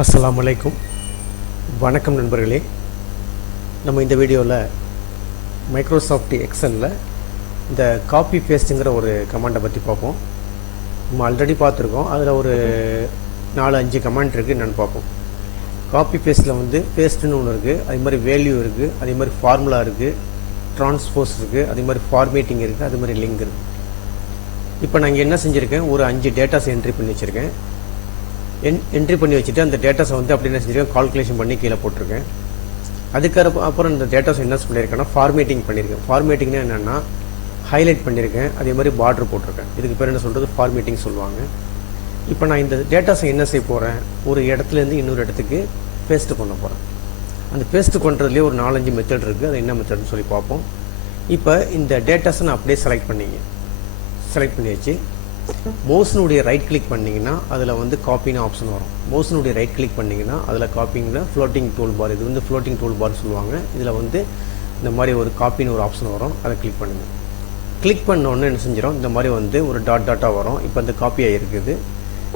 அஸ்ஸலாமு அலைக்கும். வணக்கம் நண்பர்களே. நம்ம இந்த வீடியோவில் மைக்ரோசாஃப்ட் எக்ஸலில் இந்த காப்பி பேஸ்ட்டுங்கிற ஒரு கமாண்டை பற்றி பார்ப்போம். நம்ம ஆல்ரெடி பார்த்துருக்கோம். அதில் ஒரு 4-5 கமாண்ட் இருக்குது. என்னென்னு பார்ப்போம். காப்பி பேஸ்ட்டில் வந்து பேஸ்ட்டுன்னு ஒன்று இருக்குது, அதே மாதிரி வேல்யூ இருக்குது, அதே மாதிரி ஃபார்முலா இருக்குது, ட்ரான்ஸ்போஸ் இருக்குது, அதே மாதிரி ஃபார்மேட்டிங் இருக்குது, அதே மாதிரி லிங்க் இருக்குது. இப்போ நான் இங்கே என்ன செஞ்சுருக்கேன், ஒரு 5 டேட்டாஸ் என்ட்ரி பண்ணி வச்சுருக்கேன். என்ட்ரி பண்ணி வச்சுட்டு அந்த டேட்டாஸை வந்து அப்படி என்ன செஞ்சுருக்கேன், கால்குலேஷன் பண்ணி கீழே போட்டிருக்கேன். அப்புறம் இந்த டேட்டாஸ் என்ன பண்ணியிருக்கேன்னா ஃபார்மேட்டிங் பண்ணியிருக்கேன். ஃபார்மேட்டிங்னா என்னென்னா ஹைலைட் பண்ணியிருக்கேன், அதே மாதிரி பார்டர் போட்டிருக்கேன். இதுக்கு பேர் என்ன சொல்கிறது, ஃபார்மேட்டிங் சொல்லுவாங்க. இப்போ நான் இந்த டேட்டாஸை என்ன செய்ய போகிறேன், ஒரு இடத்துலேருந்து இன்னொரு இடத்துக்கு பேஸ்ட்டு பண்ண போகிறேன். அந்த பேஸ்ட்டு பண்ணுறதுலேயே ஒரு 4-5 மெத்தட் இருக்குது. அது என்ன மெத்தட்னு சொல்லி பார்ப்போம். இப்போ இந்த டேட்டாஸை நான் அப்படியே செலக்ட் பண்ணியாச்சு. மவுஸ்னுடைய ரைட் கிளிக் பண்ணிங்கன்னா அதில் வந்து காப்பின்னு ஆப்ஷன் வரும். மவுஸ்னுடைய ரைட் கிளிக் பண்ணிங்கன்னா அதில் காப்பிங்கில் ஃப்ளோட்டிங் டூல் பார், இது வந்து ஃப்ளோட்டிங் டூல் பார் சொல்லுவாங்க. இதில் வந்து இந்த மாதிரி ஒரு காப்பின்னு ஒரு ஆப்ஷன் வரும். அதை கிளிக் பண்ணுங்கள். கிளிக் பண்ணோன்னு என்ன செஞ்சிடும், இந்த மாதிரி வந்து ஒரு டாட்டாக வரும். இப்போ அந்த காப்பியாக இருக்குது.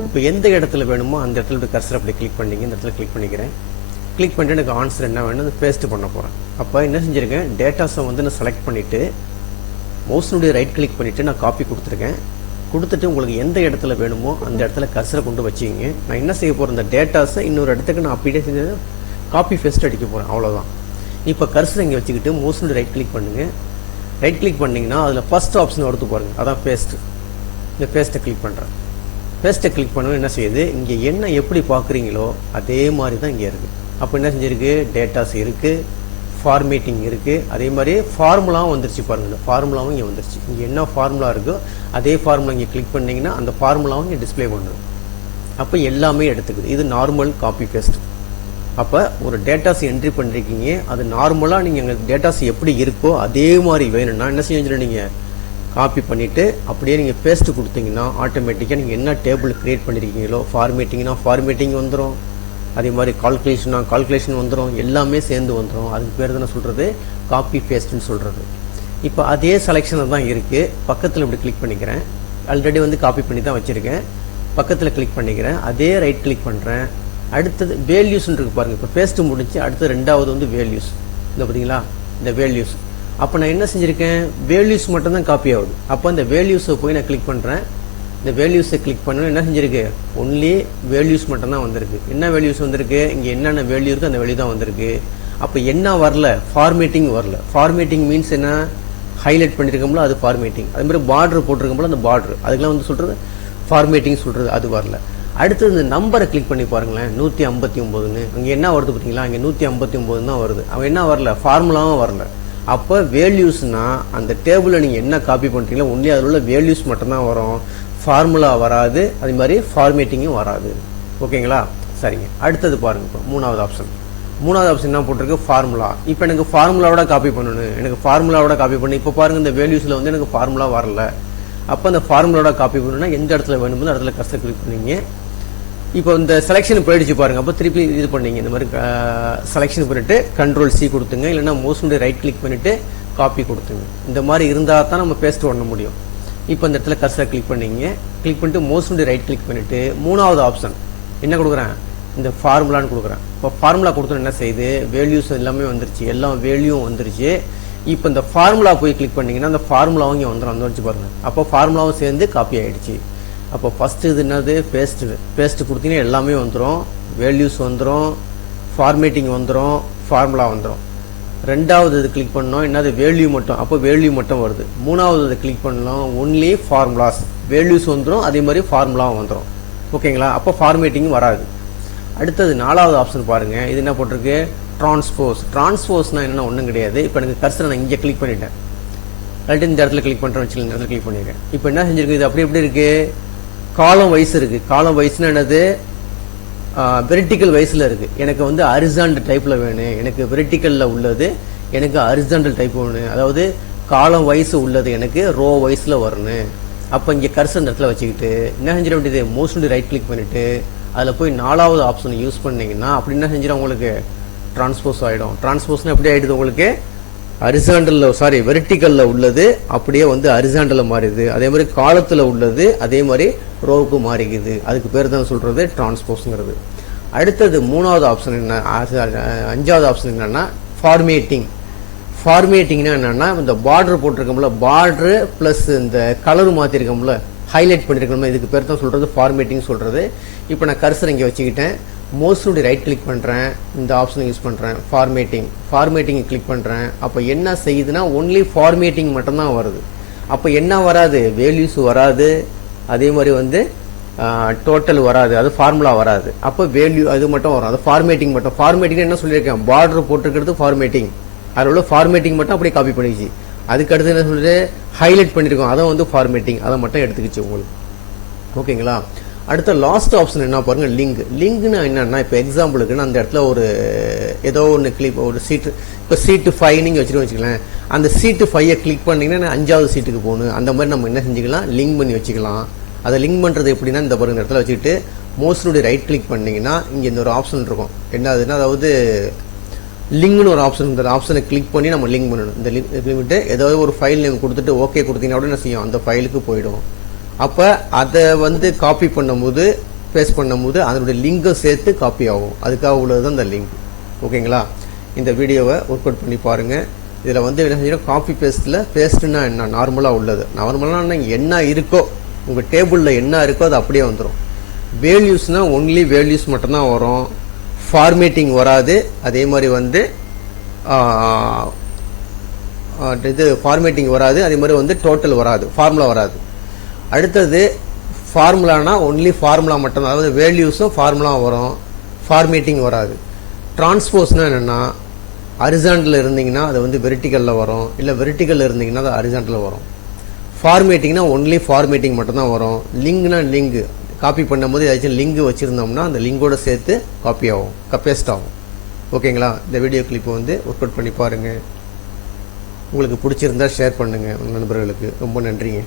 இப்போ எந்த இடத்துல வேணுமோ அந்த இடத்துல கர்சர் அப்படி கிளிக் பண்ணிங்க. இந்த இடத்துல கிளிக் பண்ணிக்கிறேன். கிளிக் பண்ணிட்டு எனக்கு ஆன்சர் என்ன வேணும், அது பேஸ்ட் பண்ண போகிறேன். அப்போ என்ன செஞ்சுருக்கேன், டேட்டாஸை வந்து நான் செலக்ட் பண்ணிவிட்டு மவுஸ்னுடைய ரைட் கிளிக் பண்ணிவிட்டு நான் காப்பி கொடுத்துருக்கேன். கொடுத்துட்டு உங்களுக்கு எந்த இடத்துல வேணுமோ அந்த இடத்துல கர்சரை கொண்டு வச்சிங்க. நான் என்ன செய்ய போகிறேன், இந்த டேட்டாஸை இன்னொரு இடத்துக்கு நான் அப்படியே செஞ்சு காப்பி பேஸ்ட் அடிக்க போகிறேன். அவ்வளோதான். இப்போ கர்சரை இங்கே வச்சுக்கிட்டு மவுஸ்னுடைய ரைட் கிளிக் பண்ணுங்கள். ரைட் கிளிக் பண்ணிங்கன்னா அதில் ஃபஸ்ட் ஆப்ஷன் எடுத்து பாருங்கள், அதான் பேஸ்ட்டு. இந்த பேஸ்ட்டை கிளிக் பண்ணுறேன். பேஸ்ட்டை கிளிக் பண்ணணும் என்ன செய்யுது, இங்கே என்ன எப்படி பார்க்குறீங்களோ அதே மாதிரி தான் இங்கே இருக்குது. அப்போ என்ன செஞ்சுருக்கு, டேட்டாஸ் இருக்குது, ஃபார்மேட்டிங் இருக்குது, அதே மாதிரி ஃபார்முலாவும் வந்துருச்சு பாருங்கள். இந்த ஃபார்முலாவும் இங்கே வந்துருச்சு. இங்கே என்ன ஃபார்முலா இருக்கோ அதே ஃபார்முலா இங்கே கிளிக் பண்ணிங்கன்னா அந்த ஃபார்முலாவும் இங்கே டிஸ்பிளே பண்ணுது. அப்போ எல்லாமே எடுத்துக்குது. இது நார்மல் காப்பி பேஸ்ட். அப்போ ஒரு டேட்டாஸ் என்ட்ரி பண்ணிருக்கீங்க, அது நார்மலாக நீங்கள் எங்கள் டேட்டாஸ் எப்படி இருக்கோ அதே மாதிரி வேணும்னா என்ன செய்ய, நீங்கள் காப்பி பண்ணிவிட்டு அப்படியே நீங்கள் பேஸ்ட்டு கொடுத்தீங்கன்னா ஆட்டோமேட்டிக்காக நீங்கள் என்ன டேபிள் க்ரியேட் பண்ணியிருக்கீங்களோ, ஃபார்மேட்டிங்னா ஃபார்மேட்டிங் வந்துடும், அதே மாதிரி கால்குலேஷன் வந்துடும், எல்லாமே சேர்ந்து வந்துடும். அதுக்கு பேர் தானே சொல்கிறது காப்பி பேஸ்ட்டுன்னு சொல்கிறது. இப்போ அதே செலெக்ஷனில் தான் இருக்குது. பக்கத்தில் இப்படி கிளிக் பண்ணிக்கிறேன். ஆல்ரெடி வந்து காப்பி பண்ணி தான் வச்சுருக்கேன். பக்கத்தில் கிளிக் பண்ணிக்கிறேன். அதே ரைட் கிளிக் பண்ணுறேன். அடுத்தது வேல்யூஸ்ன்னு இருக்குது பாருங்கள். இப்போ பேஸ்ட்டு முடிஞ்சு அடுத்து ரெண்டாவது வந்து வேல்யூஸ். இந்த பார்த்தீங்களா, இந்த வேல்யூஸ். அப்போ நான் என்ன செஞ்சுருக்கேன், வேல்யூஸ் மட்டும்தான் காப்பி ஆகுது. அப்போ இந்த வேல்யூஸை போய் நான் கிளிக் பண்ணுறேன். இந்த வேல்யூஸை கிளிக் பண்ணணும் என்ன செஞ்சுருக்கு, ஒன்லி வேல்யூஸ் மட்டும்தான் வந்திருக்கு. என்ன வேல்யூஸ் வந்திருக்கு, இங்கே என்னென்ன வேல்யூ இருக்குது அந்த வேல்யூ தான் வந்திருக்கு. அப்போ என்ன வரல, ஃபார்மேட்டிங் வரல. ஃபார்மேட்டிங் மீன்ஸ் என்ன, ஹைலைட் பண்ணியிருக்கோம்ல அது ஃபார்மேட்டிங். அதே மாதிரி பார்டர் போட்டிருக்கோம்ல அந்த பார்டர், அதுக்கெல்லாம் வந்து சொல்கிறது ஃபார்மேட்டிங் சொல்கிறது, அது வரல. அடுத்தது இந்த நம்பரை கிளிக் பண்ணி பாருங்களேன், 159ன்னு. அங்கே என்ன வருது பார்த்தீங்களா, அங்கே 159 தான் வருது. அவன் என்ன வரல, ஃபார்முலாவும் வரல. அப்போ வேல்யூஸ்னால் அந்த டேபிளில் நீங்கள் என்ன காப்பி பண்ணுறீங்களோ ஒன்லி அதில் உள்ள வேல்யூஸ் மட்டும்தான் வரும், ஃபார்முலா வராது, அதே மாதிரி ஃபார்மேட்டிங்கும் வராது. ஓகேங்களா, சரிங்க. அடுத்தது பாருங்கள். இப்போ மூணாவது ஆப்ஷன் என்ன போட்டிருக்கு, ஃபார்முலா. இப்போ எனக்கு ஃபார்முலாவோட காப்பி பண்ணணும். எனக்கு ஃபார்முலாவோட காப்பி பண்ணி இப்போ பாருங்கள், இந்த வேல்யூஸில் வந்து எனக்கு ஃபார்முலா வரல. அப்போ அந்த ஃபார்முலாவோட காப்பி பண்ணணும்னா எந்த இடத்துல வேணுமோ இடத்துல கர்சர் கிளிக் பண்ணிங்க. இப்போ இந்த செலெக்ஷன் போயிடுச்சு பாருங்கள். அப்போ திருப்பி இது பண்ணிங்க, இந்த மாதிரி செலெக்ஷன் பண்ணிவிட்டு Ctrl+C கொடுத்துங்க, இல்லைன்னா மவுஸுடைய ரைட் கிளிக் பண்ணிவிட்டு காப்பி கொடுத்துங்க. இந்த மாதிரி இருந்தால் தான் நம்ம பேஸ்ட் பண்ண முடியும். இப்போ இந்த இடத்துல கர்சரை கிளிக் பண்ணிங்க. கிளிக் பண்ணிட்டு மவுஸுடைய ரைட் கிளிக் பண்ணிவிட்டு மூணாவது ஆப்ஷன் என்ன கொடுக்குறேன், இந்த ஃபார்முலான்னு கொடுக்குறேன். இப்போ ஃபார்முலா கொடுத்தோன்னு என்ன செய்யுது, வேல்யூஸ் எல்லாமே வந்துருச்சு, எல்லா வேல்யூவும் வந்துருச்சு. இப்போ இந்த ஃபார்முலா போய் கிளிக் பண்ணிங்கன்னா அந்த ஃபார்முலாவும் இங்கே வந்துடும், வந்து வச்சு பாருங்கள். அப்போ ஃபார்முலாவும் சேர்ந்து காப்பி ஆகிடுச்சு. அப்போ ஃபஸ்ட்டு இது என்னது, பேஸ்ட்டு கொடுத்தீங்கன்னா எல்லாமே வந்துடும், வேல்யூஸ் வந்துடும், ஃபார்மேட்டிங் வந்துடும், ஃபார்முலா வந்துடும். ரெண்டாவது இது கிளிக் பண்ணோம், என்னது வேல்யூ மட்டும், அப்போ வேல்யூ மட்டும் வருது. மூணாவது இதை கிளிக் பண்ணோம், ஒன்லி ஃபார்முலாஸ், வேல்யூஸ் வந்துடும், அதே மாதிரி ஃபார்முலாவும் வந்துடும். ஓகேங்களா, அப்போ ஃபார்மேட்டிங்கும் வராது. அடுத்தது நாலாவது ஆப்ஷன் பாருங்கள். இது என்ன போட்டிருக்கு, ட்ரான்ஸ்போஸ்னால் என்னென்னா ஒன்றும் கிடையாது. இப்போ எனக்கு கர்சரை நான் இங்கே கிளிக் பண்ணிட்டேன். ஆல்ரெடி இந்த இடத்துல கிளிக் பண்ணுறேன் வச்சுக்கோங்க, இந்த இடத்துல கிளிக் பண்ணியிருக்கேன். இப்போ என்ன செஞ்சுருக்கு, இது அப்படி எப்படி இருக்குது, காலம் வைஸ் இருக்குது. காலம் வைஸ்னால் என்னது, வெர்டிக்கல் வைஸில் இருக்குது. எனக்கு வந்து ஹரிசாண்டல் டைப்பில் வேணும், எனக்கு வெர்டிக்கலில் உள்ளது எனக்கு ஹரிசாண்டல் டைப் வேணும், அதாவது காலம் வைஸ் உள்ளது எனக்கு ரோ வைஸில் வரணும். அப்போ இங்கே கர்சர் இந்த இடத்துல வச்சுக்கிட்டு என்ன செஞ்சிட வேண்டியது, மோஸ்ட்லி ரைட் கிளிக் பண்ணிவிட்டு அதில் போய் நாலாவது ஆப்ஷனை யூஸ் பண்ணிங்கன்னா அப்படி என்ன செஞ்சிடும், உங்களுக்கு ட்ரான்ஸ்போஸ் ஆகிடும். ட்ரான்ஸ்போஸ்னால் எப்படி ஆகிடுது, உங்களுக்கு வெர்டிக்கலில் உள்ளது அப்படியே வந்து ஹரிசாண்டலில் மாறிடுது. அதே மாதிரி காலத்தில் உள்ளது அதே மாதிரி ரோவுக்கு மாறிக்குது. அதுக்கு பேர் தான் சொல்கிறது ட்ரான்ஸ்போஸ்ங்கிறது. அடுத்தது மூணாவது ஆப்ஷன் என்ன, அஞ்சாவது ஆப்ஷன் என்னன்னா ஃபார்மேட்டிங். ஃபார்மேட்டிங்னா என்னன்னா இந்த பார்டர் போட்டிருக்கோம்ல, பார்டரு ப்ளஸ் இந்த கலர் மாற்றிருக்கோம்ல, ஹைலைட் பண்ணியிருக்கோம்ல, இதுக்கு பேர் தான் சொல்கிறது ஃபார்மேட்டிங் சொல்கிறது. இப்போ நான் கர்சர் இங்கே வச்சுக்கிட்டேன், மோஸ்ட்னுடைய ரைட் கிளிக் பண்ணுறேன், இந்த ஆப்ஷனை யூஸ் பண்ணுறேன், ஃபார்மேட்டிங் கிளிக் பண்ணுறேன். அப்போ என்ன செய்யுதுன்னா ஒன்லி ஃபார்மேட்டிங் மட்டும்தான் வருது. அப்போ என்ன வராது, வேல்யூஸ் வராது, அதே மாதிரி வந்து டோட்டல் வராது, அது ஃபார்முலா வராது. அப்போ வேல்யூ அது மட்டும் வரும், அது ஃபார்மேட்டிங் மட்டும். ஃபார்மேட்டிங் என்ன சொல்லியிருக்கேன், பார்டர் போட்டிருக்கிறது ஃபார்மேட்டிங், அதில் உள்ள ஃபார்மேட்டிங் மட்டும் அப்படியே காப்பி பண்ணிச்சு. அதுக்கு அடுத்து என்ன சொல்லிட்டு ஹைலைட் பண்ணியிருக்கோம், அதை வந்து ஃபார்மேட்டிங், அதை மட்டும் எடுத்துக்கிச்சு உங்களுக்கு. ஓகேங்களா. அடுத்த லாஸ்ட் ஆப்ஷன் என்ன பாருங்க, லிங்க்னா என்னன்னா, இப்போ எக்ஸாம்பிளுக்கு அந்த இடத்துல ஒரு ஏதோ ஒன்று கிளிக், ஒரு சீட்டு, இப்போ சீட்டு 5 நீங்கள் வச்சுக்கலாம். அந்த சீட்டு 5 கிளிக் பண்ணிங்கன்னா 5வது சீட்டுக்கு போகணும். அந்த மாதிரி நம்ம என்ன செஞ்சுக்கலாம், லிங்க் பண்ணி வச்சுக்கலாம். அதை லிங்க் பண்ணுறது எப்படின்னா, இந்த பாருங்க இடத்துல வச்சுக்கிட்டு மோஸ்ட்னுடைய ரைட் கிளிக் பண்ணிங்கன்னா இங்கே இந்த ஒரு ஆப்ஷன் இருக்கும். என்ன அதுன்னா, அதாவது லிங்க்னு ஒரு ஆப்ஷன், இந்த ஆப்ஷனை கிளிக் பண்ணி நம்ம லிங்க் பண்ணணும். இந்த லிங்க் ஏதாவது ஒரு ஃபைல் நேம் கொடுத்துட்டு ஓகே கொடுத்தீங்கன்னா உடனே செய்யும், அந்த ஃபைலுக்கு போயிடும். அப்போ அதை வந்து காப்பி பண்ணும்போது, பேஸ்ட் பண்ணும்போது அதனுடைய லிங்கை சேர்த்து காப்பி ஆகும். அதுக்காக உள்ளது தான் இந்த லிங்க். ஓகேங்களா. இந்த வீடியோவை ஒர்க் அவுட் பண்ணி பாருங்கள். இதில் வந்து என்ன செஞ்சோம், காப்பி பேஸ்ட்டுன்னா என்ன, நார்மலாக உள்ளது. நார்மலாக என்ன இருக்கோ, உங்கள் டேபிளில் என்ன இருக்கோ அது அப்படியே வந்துடும். வேல்யூஸ்னால் ஒன்லி வேல்யூஸ் மட்டும்தான் வரும், ஃபார்மேட்டிங் வராது. அதே மாதிரி வந்து இது ஃபார்மேட்டிங் வராது, அதே மாதிரி வந்து டோட்டல் வராது, ஃபார்முலா வராது. அடுத்தது ஃபார்முலானா ஒன்லி ஃபார்முலா மட்டும்தான், அதாவது வேல்யூஸும் ஃபார்முலாவும் வரும், ஃபார்மேட்டிங் வராது. டிரான்ஸ்போஸ்னால் என்னென்னா, ஹரிசாண்டலில் இருந்தீங்கன்னா அது வந்து வெர்டிக்கலில் வரும், இல்லை வெர்டிக்கலில் இருந்தீங்கன்னா அது ஹரிசாண்டலில் வரும். ஃபார்மேட்டிங்னா ஒன்லி ஃபார்மேட்டிங் மட்டும்தான் வரும். லிங்க்னா லிங்க் காப்பி பண்ணும்போது ஏதாச்சும் லிங்க் வச்சுருந்தோம்னா அந்த லிங்கோட சேர்த்து காப்பி ஆகும், பேஸ்ட் ஆகும். ஓகேங்களா. இந்த வீடியோ கிளிப்பை வந்து ஒர்க் அவுட் பண்ணி பாருங்கள். உங்களுக்கு பிடிச்சிருந்தா ஷேர் பண்ணுங்கள் உங்கள் நண்பர்களுக்கு. ரொம்ப நன்றிங்க.